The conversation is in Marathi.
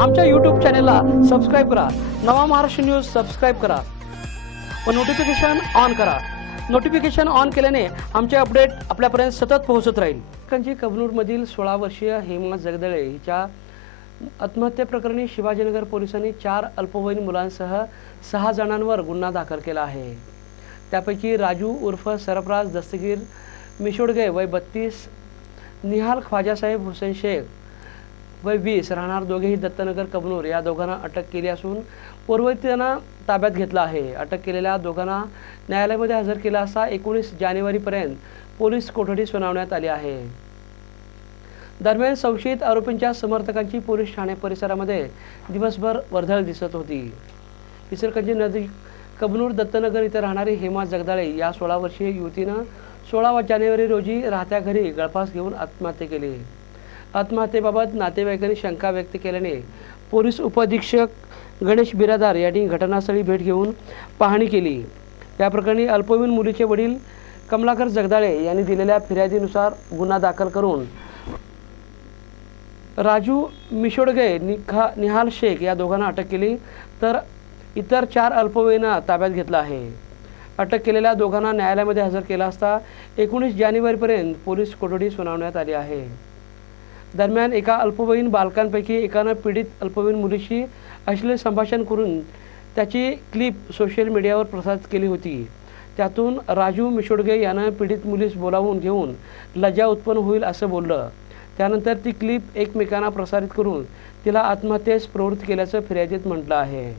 आमच्या YouTube चॅनेलला सबस्क्राइब करा। नवा महाराष्ट्र न्यूज सबस्क्राइब करा व नोटिफिकेशन ऑन करा। नोटिफिकेशन ऑन केल्याने आमचे अपडेट आपल्यापर्यंत सतत पोहोचत राहील। कंजी कबनूरमधील 16 वर्षीय हेमा जगदळे हिच्या आत्महत्ये प्रकरणी शिवाजीनगर पोलिसांनी 4 अल्पवयीन मुलांसह 6 जणांवर गुन्हा दाखल केला आहे। त्यापैकी राजू उर्फ सरफराज दस्तगीर मिशोडगे वय 32, निहाल ख्वाजासाहेब हुसेन शेख वय 20 राहणार दोघेही दत्तनगर कबनूर या दोघांना अटक केली असून पूर्वतीनं ताब्यात घेतला आहे। अटक केलेल्या दोघांना न्यायालयामध्ये हजर केला असता 19 जानेवारीपर्यंत पोलीस कोठडी सुनावण्यात आली आहे। दरम्यान संशयित आरोपींच्या समर्थकांची पोलीस ठाणे परिसरामध्ये दिवसभर वर्दळ दिसत होती। इचलकरंजी नदी कबनूर दत्तनगर इथे राहणारी हेमा जगदाळे या 16 वर्षीय युवतीनं 16 जानेवारी रोजी राहत्या घरी गळफास घेऊन आत्महत्या केली। आत्महत्येबाबत नातेवाईकांनी शंका व्यक्त केल्याने पोलीस उपअधीक्षक गणेश बिरादार यांनी घटनास्थळी भेट घेऊन पाहणी केली। या प्रकरणी अल्पवयीन मुलीचे वडील कमलाकर जगदाळे यांनी दिलेल्या फिर्यादीनुसार गुन्हा दाखल करून राजू मिशोडगे निहाल शेख या दोघांना अटक केली तर इतर 4 अल्पवयींना ताब्यात घेतला आहे। अटक केलेल्या दोघांना न्यायालयामध्ये हजर केला असता 19 जानेवारीपर्यंत पोलीस कोठडी सुनावण्यात आली आहे। दरम्यान एका अल्पवयीन बालकांपैकी एकानं पीडित अल्पवयीन मुलीशी अश्लील संभाषण करून त्याची क्लिप सोशल मीडियावर प्रसारित केली होती। त्यातून राजू मिशोडगे यानं पीडित मुलीस बोलावून घेऊन लज्जा उत्पन्न होईल असं बोललं। त्यानंतर ती क्लिप एकमेकांना प्रसारित करून तिला आत्महत्येस प्रवृत्त केल्याचं फिर्यादीत म्हटलं आहे।